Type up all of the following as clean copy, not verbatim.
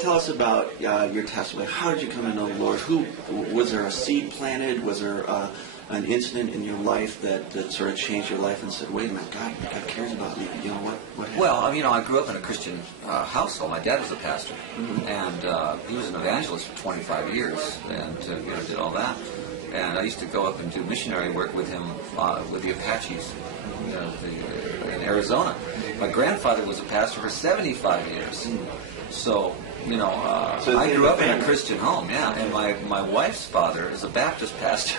Tell us about your testimony. How did you come to know the Lord? Was there a seed planted? Was there an incident in your life that sort of changed your life and said, "Wait a minute, God cares about me"? You know what happened? Well, I grew up in a Christian household. My dad was a pastor, and he was an evangelist for 25 years, and did all that. And I used to go up and do missionary work with him with the Apaches in Arizona. My grandfather was a pastor for 75 years. So, I grew up in a Christian home, and my wife's father is a Baptist pastor.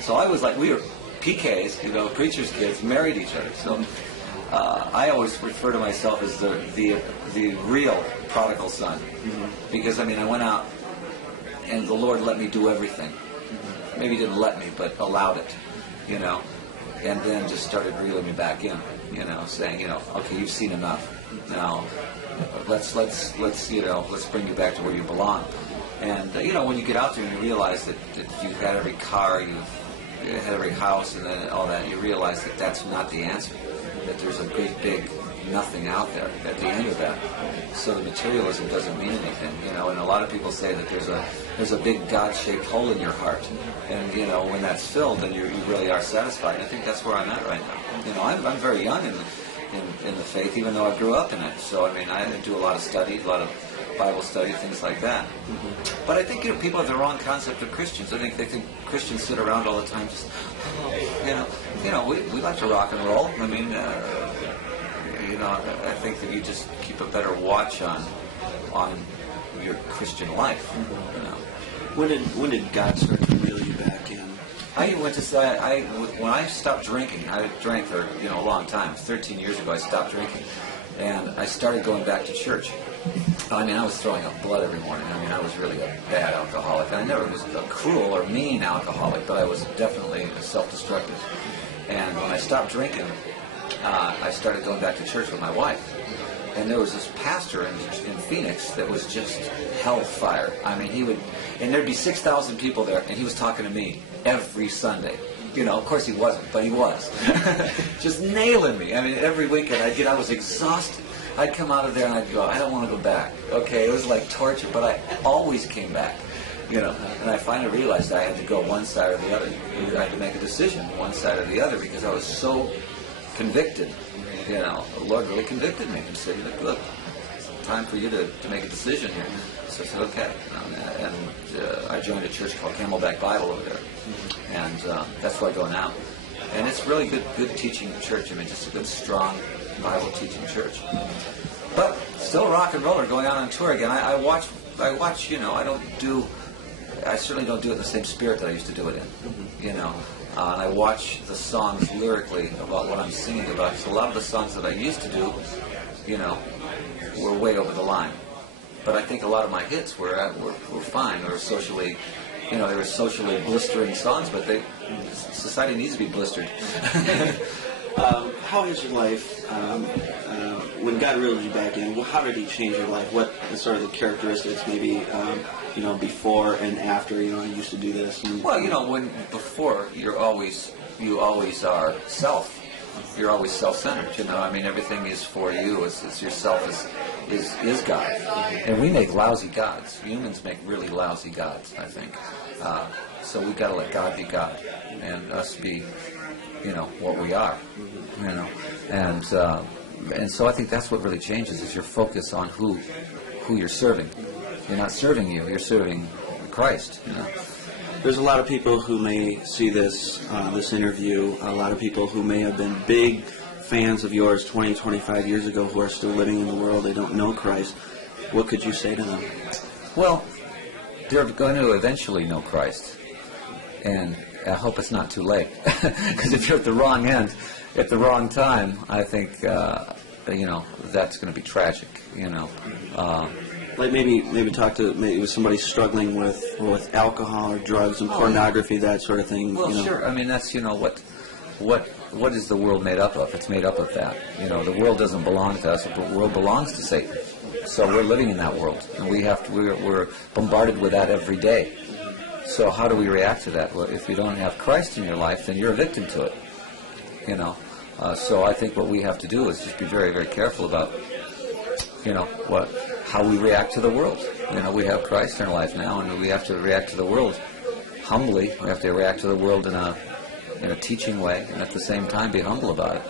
So I was like, we were PKs, preacher's kids, married each other. So I always refer to myself as the real prodigal son. Because, I went out and the Lord let me do everything. Maybe he didn't let me, but allowed it, and then just started reeling me back in, saying, okay, you've seen enough. Now, let's bring you back to where you belong. And when you get out there and you realize that you've had every car, you've had every house, and then all that, you realize that that's not the answer. That there's a great big nothing out there at the end of that. So the materialism doesn't mean anything, and a lot of people say that there's a big God-shaped hole in your heart, and when that's filled, then you really are satisfied. I think that's where I'm at right now. I'm very young in the faith, even though I grew up in it. So I do a lot of study, a lot of Bible study, things like that. But I think people have the wrong concept of Christians. I think they think Christians sit around all the time just, we like to rock and roll. I think that you just keep a better watch on your Christian life. When did God start to reel you back in? When I stopped drinking, I drank for a long time. 13 years ago, I stopped drinking, and I started going back to church. I was throwing up blood every morning. I was really a bad alcoholic. And I never was a cruel or mean alcoholic, but I was definitely self-destructive. And when I stopped drinking, I started going back to church with my wife. And there was this pastor in Phoenix that was just hellfire. And there'd be 6,000 people there, and he was talking to me every Sunday. Of course he wasn't, but he was. Just nailing me. Every weekend I was exhausted. I'd come out of there and I'd go, I don't want to go back. Okay, it was like torture, but I always came back. And I finally realized I had to go one side or the other. I had to make a decision, one side or the other, because I was so convicted. The Lord really convicted me and said, look, it's time for you to make a decision here. So I said, okay. And I joined a church called Camelback Bible over there. And that's where I go now. And it's really good teaching church. Just a good, strong Bible teaching church. But still rock and roller, going out on tour again. I watch, I certainly don't do it in the same spirit that I used to do it in, and I watch the songs lyrically about what I'm singing about. So a lot of the songs that I used to do, were way over the line. But I think a lot of my hits were fine, or socially, they were socially blistering songs, but society needs to be blistered. How is your life, when God reeled you back in, how did he change your life? What is sort of the characteristics, maybe, before and after, I used to do this? When before, you always are self. You're always self-centered, everything is for you. It's yourself is God. And we make lousy gods. Humans make really lousy gods, I think. So we've got to let God be God, and us be, what we are, and so I think that's what really changes, is your focus on who you're serving. You're not serving you're serving Christ. There's a lot of people who may see this interview, a lot of people who may have been big fans of yours 20, 25 years ago who are still living in the world, they don't know Christ. What could you say to them? Well, they're going to eventually know Christ, and I hope it's not too late, because if you're at the wrong end, at the wrong time, I think, that's going to be tragic, Like maybe talk to maybe somebody struggling with alcohol or drugs and pornography, that sort of thing. Well, sure. That's what is the world made up of? It's made up of that. The world doesn't belong to us. The world belongs to Satan. So we're living in that world, and we're bombarded with that every day. So how do we react to that? Well, if you don't have Christ in your life, then you're a victim to it. So I think what we have to do is just be very, very careful about, how we react to the world. You know, we have Christ in our life now, and we have to react to the world humbly. We have to react to the world in a teaching way, and at the same time be humble about it.